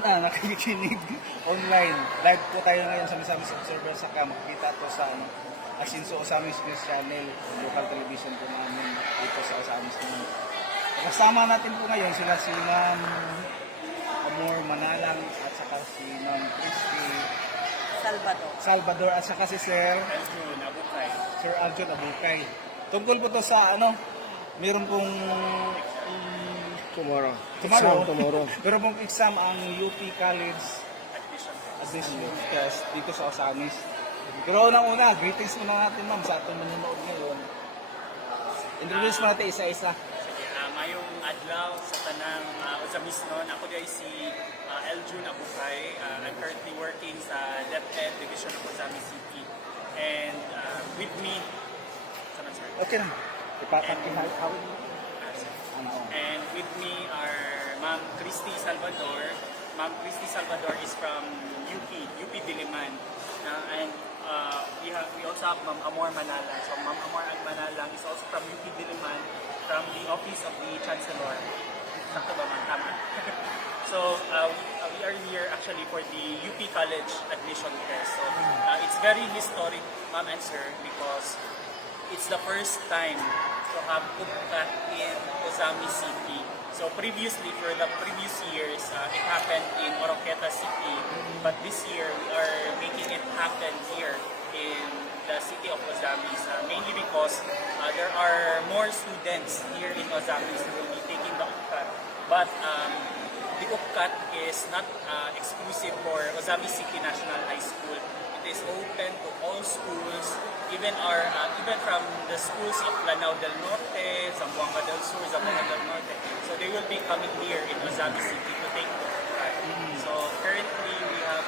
na nakikinig online. Live po tayo ngayon sa Misamis Observer, saka makikita to sa Asinso Osamis News Channel, local television po namin dito sa Osamis naman. Kasama natin po ngayon sila si Ma'am Amor Manalang at saka si Ma'am Christy Salvador at saka si Sir Aljun Abukay. Tungkol po to sa meron pong Tomorrow. Meron pong exam ang UP College Admission Test dito sa Osamis. Pero unang-una, greetings muna natin ma'am sa atong manonood ngayon. Introduce mo natin isa-isa. Mayong adlaw sa tanang Osamis noon. Ako ay si Aljun Abukay. I'm currently working sa DepEd Division of Osamis City. And with me, Okay na. Ipapakihawin mo. And with me are Ma'am Christy Salvador. Ma'am Christy Salvador is from UP Diliman. And we also have Ma'am Amor Manalang. So Ma'am Amor Manalang is also from UP Diliman, from the Office of the Chancellor. Sakto ba man? Tama. So we are here actually for the UP College admission test. So it's very historic, Ma'am and Sir, because it's the first time to have UPCAT in Osamis City. So previously, for the previous years, it happened in Oroqueta City. But this year, we are making it happen here in the city of Osamis. Mainly because there are more students here in Osamis who will be taking the UPCAT. But the UPCAT is not exclusive for Osamis City National High School. It is open to all schools, even from the schools of Lanao del Norte, Zamboanga del Sur, Zamboanga del Norte. So they will be coming here in Osamis City to take the UPCAT. So currently we have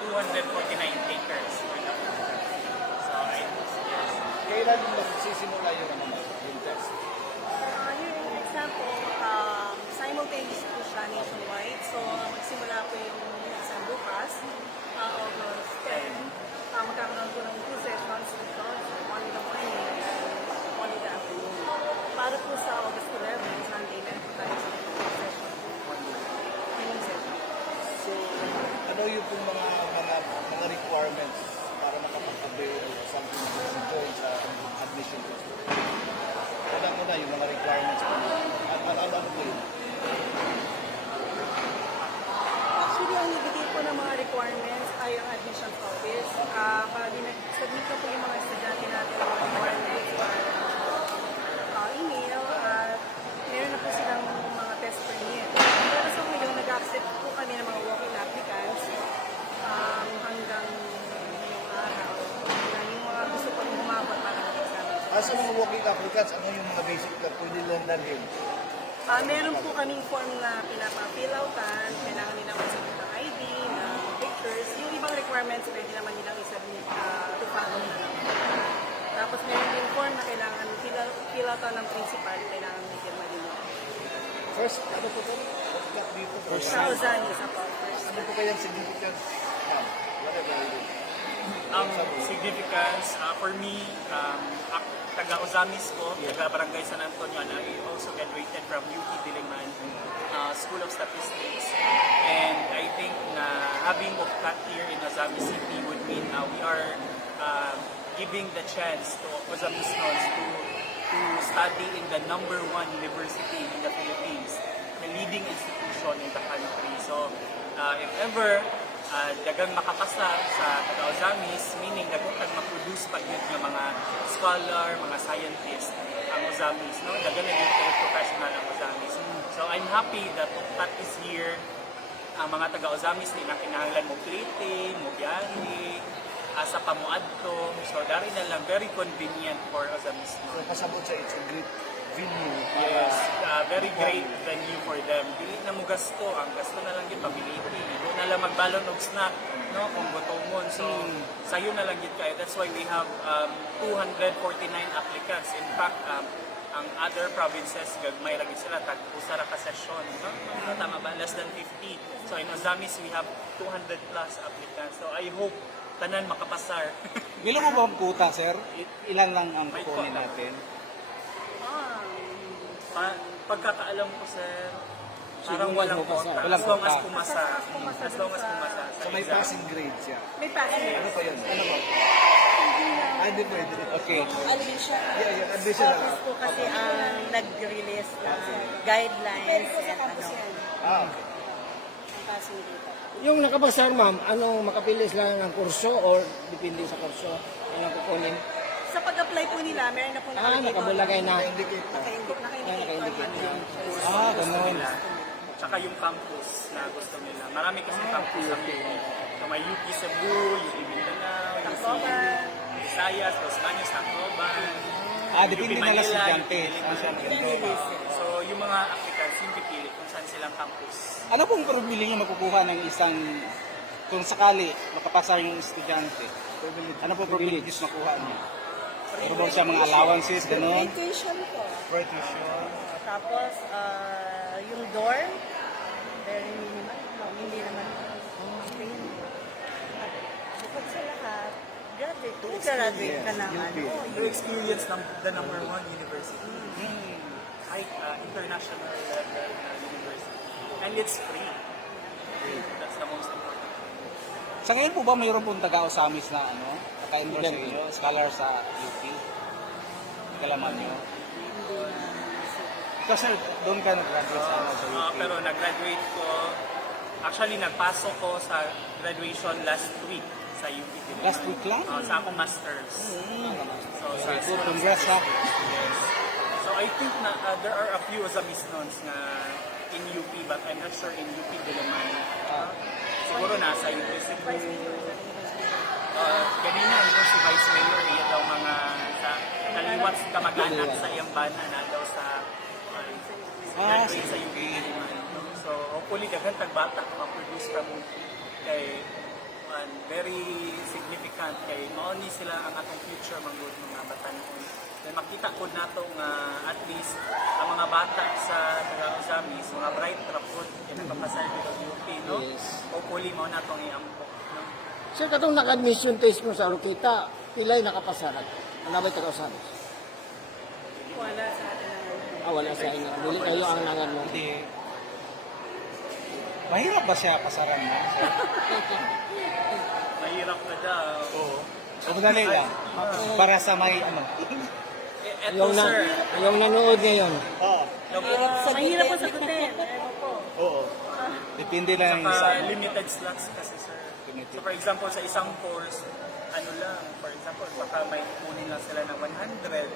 249 takers for the UPCAT. So yes. Kailan magsisimula yung test? Yung example, simultaneous po siya nationwide. So magsimula po yung exam bukas, August 10. Magkakaroon po ng 2 sessions dito, one in the morning and one in the afternoon. Para po sa August 11, Sunday, meron po tayo sa session. Training session. So, ano yung pong mga requirements para makapag-avail o something to join sa admission test? Una yung mga requirements po. Ano po yun? Actually, ang nagbigay po ng mga requirements ay ang admission office. Pag nag-submit na po yung mga estudyante natin ng mga requirements by email, meron na po silang mga test permit. Pero sa ngayon, nag-accept po kami ng mga walk-in applicants hanggang yung araw. Yung mga gusto po yung humabot para mag-exam. Sa mga walking applicants, ano yung mga basic na pwede lang dalhin? Meron po kaming form na pinapa-fill outan. Kailangan nila mag-submit ng ID, ng pictures. Yung ibang requirements, pwede naman nilang i-submit to follow na lang. Tapos meron din form na kailangan fill outan ng principal. Kailangan may firma din yun. First, ano po ito? Walking dito? First Sa Osamis sa first. Ano po kayang significance? Whatever it is. Ang significance, for me, taga-Osamis ko, taga-Barangay San Antonio, and I also graduated from UP Diliman School of Statistics. And I think na having UPCAT here in Osamis City would mean we are giving the chance to Osamisnos to study in the #1 university in the Philippines, the leading institution in the country. So, if ever dagang makapasa sa taga-Osamis, meaning dagang mag-produce pag yun ng mga scholar, mga scientist ang Osamis, no? Dagang naging professional ang Osamis. So I'm happy that UPCAT is here. Ang mga taga-Osamis din ang kinahanglan mo plating, mo biyahe, sa pamuadto. So dari na lang very convenient for Osamis. So, pasabot sa it's a great venue. Yes, very great venue for them. Dili na mo gasto, ang gasto na lang yun pabiliti. Doon na lang magbalon og snack, no, kung gutomon. So, sayo na lang yun kayo. That's why we have 249 applicants. In fact, ang other provinces, gagmay lagi sila, tag-usara ka session. No? Tama ba? Less than 50. So, in Osamis, we have 200 plus applicants. So, I hope tanan makapasar. Ilan mo ba ang kuta, sir? Ilan lang ang May kukunin quota. natin? Pagkakaalam ko, sir, Parang walang quota. Walang As long as quota. pumasa. As long as pumasa. So may passing grade siya. May passing. Ano pa yun? Ano ba? Hindi pwede. Okay. Admission. Yeah, yeah, additional. Office po kasi ang nag-release ng guidelines and ano. Ah, okay. Ang passing dito. Yung nakapasar, ma'am, anong makapili sila ng kurso or depende sa kurso? Anong kukunin? Sa pag-apply po nila, meron na po nakalagay doon. Nakabulagay na. Indicate na. Naka-indicate po yung Ah, ganun. Tsaka yung campus na gusto nila. Marami kasi campus sa UP. So may UP Cebu, UP Mindanao, UP Visayas, Los Baños, Tacloban. Ah, depende UP na lang Manila, estudyante. UP Kung saan Diliman. ganito. So yung mga applicants, yung pipili kung saan silang campus. Ano pong probability niyo makukuha ng isang, kung sakali makapasa yung estudyante? Ano po probabilities makuha niyo? Meron siya mga allowances, gano'n? Vacation po. For tuition. Tapos, yung dorm, very minimal. No, hindi naman. Okay. Bukod sa lahat, graduate ka na. To experience the number one university. High international level na university. And it's free. That's the most important. Sa ngayon po ba mayroon pong taga-Osamis na naka-enroll sa inyo, scholar sa UP? Kalaman nyo? Ikaw sir, doon ka nag-graduate sa UP. Pero nag-graduate ko, actually nagpasok ko sa graduation last week sa UP Diliman. Last week lang? Sa akong masters. So, sa Very good, School of congrats ha. Yes. So I think na there are a few Osamis noons na in UP but I'm not sure in UP Diliman. Siguro nasa UP Cebu. Ganina yung si Vice Mayor, iya daw mga sa kaliwat sa kamag-anak sa iyang bana na daw sa graduate sa UP Diliman. So hopefully daghan tagbata ma-produce from kay very significant kay mao ni sila ang atong future manggod mga batanon. Then makita ko nato nga at least ang mga bata sa Osamis, mga bright rapod kay nagpapasar dito sa UP, no? Yes. Hopefully mao natong iambok, no? Sir, katong naka-admission test mo sa Rokita, pilay nakapasarat. Ano ba'y taga-Osamis? Wala sa atin na. Wala sa inyo. Dili kayo ang nangan mo. Hindi. Mahirap ba siya pasaran mo? Mahirap na daw. Oo. O madali lang. Para sa may Eto sir, Yung nanood ngayon. Oo. Mahirap po sagutin. Ewan po. Oo. Depende lang yung saka isa. limited slots kasi sir. So for example, sa isang course, ano lang, for example, baka may kunin lang sila ng 100.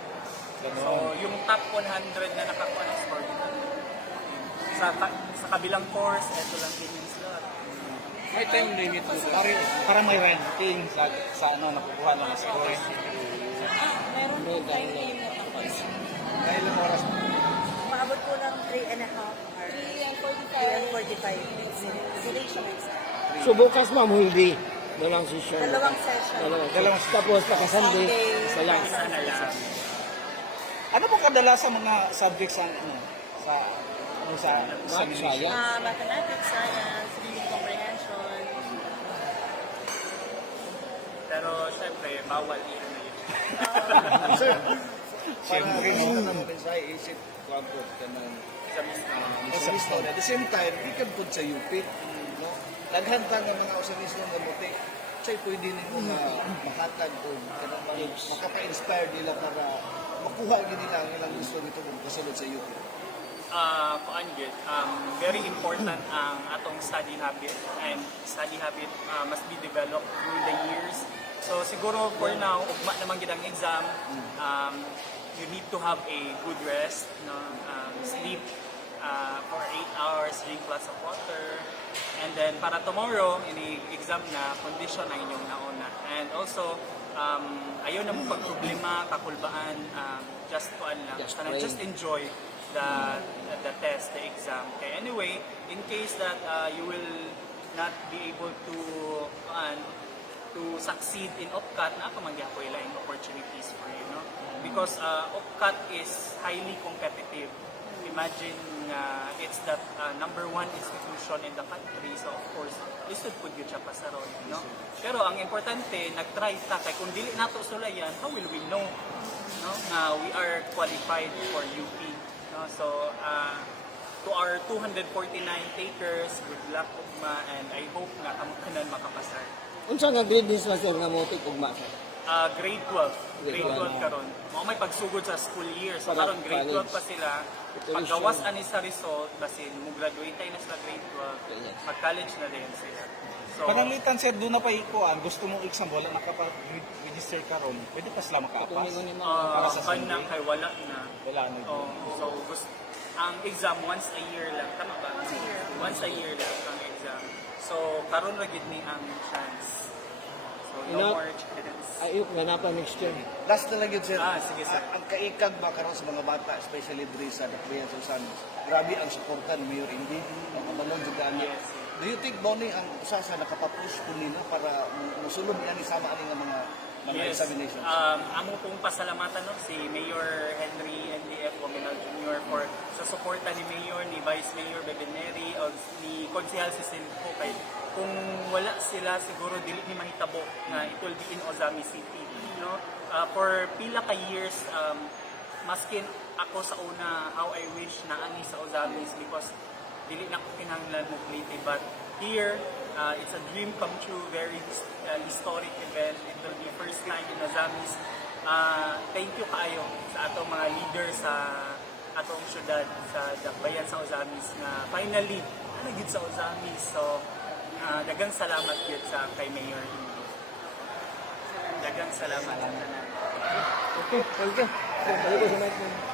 So yung top 100 na nakakuha ng score dito. Sa kabilang course, ito lang din yung slot. May time limit po. Para may ranking sa nakukuha ng score. Meron po tayong limit ng course. Dahil ang oras mo. Maabot po ng 3.5 hours. 3 and 45 minutes. Duration exam. So bukas, ma'am, Huldi. Dalawang session. Dalawang session. Dalawang. Tapos, naka-Sunday. Salang. Sana lang. Ano po kadalasan mga subjects ang sa examination? Mathematics, science, reading comprehension. Pero syempre, bawal iyan na yun. Siyempre, no? Naman sa isip, kwagod ka ng sa historia. At the same time, ikan po sa UP. No? Daghan pa ng mga usamis ng gamuti. Siya'y pwede nito na makatag o makapa-inspire nila para makuha nila ang ilang gusto nito kung kasunod sa UP. Kuan gid, very important ang atong study habit, and study habit must be developed through the years. So siguro for now, ugma naman gid ang exam, you need to have a good rest, no? Sleep for 8 hours, drink lots of water, and then para tomorrow, ini-exam na, condition na inyong nauna. And also, ayaw na mo pagproblema, kakulbaan, just kuan lang, just enjoy the test, the exam. Okay, anyway, in case that you will not be able to succeed in OPCAT, na kamangyapoy lang opportunities for you, no? Because OPCAT is highly competitive. Imagine it's the number one institution in the country, so of course, listed po yun siya pasaron, no? Pero ang importante, nag-try ta, kay kung dili nato sulayan, how will we know, no, na we are qualified for UP? No? So, to our 249 takers, good luck ugma, and I hope na kamo kanan makapasar. Unsa nga grade ni sir nga motik ugma sir? Grade 12. Grade 12 karon. Mao may pagsugod sa school year. So Para karon grade 12 pa college. sila. Paggawas ani sa result, basin mo graduate na sila grade 12, mag-college na din sila. So, Pananglitan sir, doon na pa ikuan, gusto mong exam, wala nakapa-register ka ron, pwede pa sila makapas. Tumingon ni para sa kanang kay wala na. Wala na Oh, so ang exam once a year lang, tama ba? Once a year lang ang exam. So karon ra gid ni ang chance. So no Ina- more chance. Ayok nga na pa next year. Last na lang yun, sir. Sige, sir. Ang kaikag ba karon sa mga bata, especially diri sa Dakbayan sa Usanos, grabe ang suporta ni Mayor Indy, ang kabalon jud ani. Yes. Do you think mo ni ang usa sa nakapapush po nila para musulod niya ni sama ani nga mga Yes. examinations? Amo pong pasalamatan no, si Mayor Henry NDF Womenal Jr. for sa suporta ni Mayor, ni Vice Mayor Bebeneri, o ni Konsehal Cecilco kay kung wala sila siguro dili ni mahitabo na it will be in Ozami City. No? For pila ka years, maskin ako sa una, how I wish na ani sa Ozamis because dili na ko kinahanglan mo plate, but here it's a dream come true, very historic event. It will be first time in Ozamis. Thank you kaayo sa atong mga leaders sa atong syudad sa Dakbayan sa Ozamis na finally nagid sa Ozamis. So dagang salamat gyud sa kay Mayor Indy. Dagang salamat. Okay, thank you. Balik ko sa mic mo.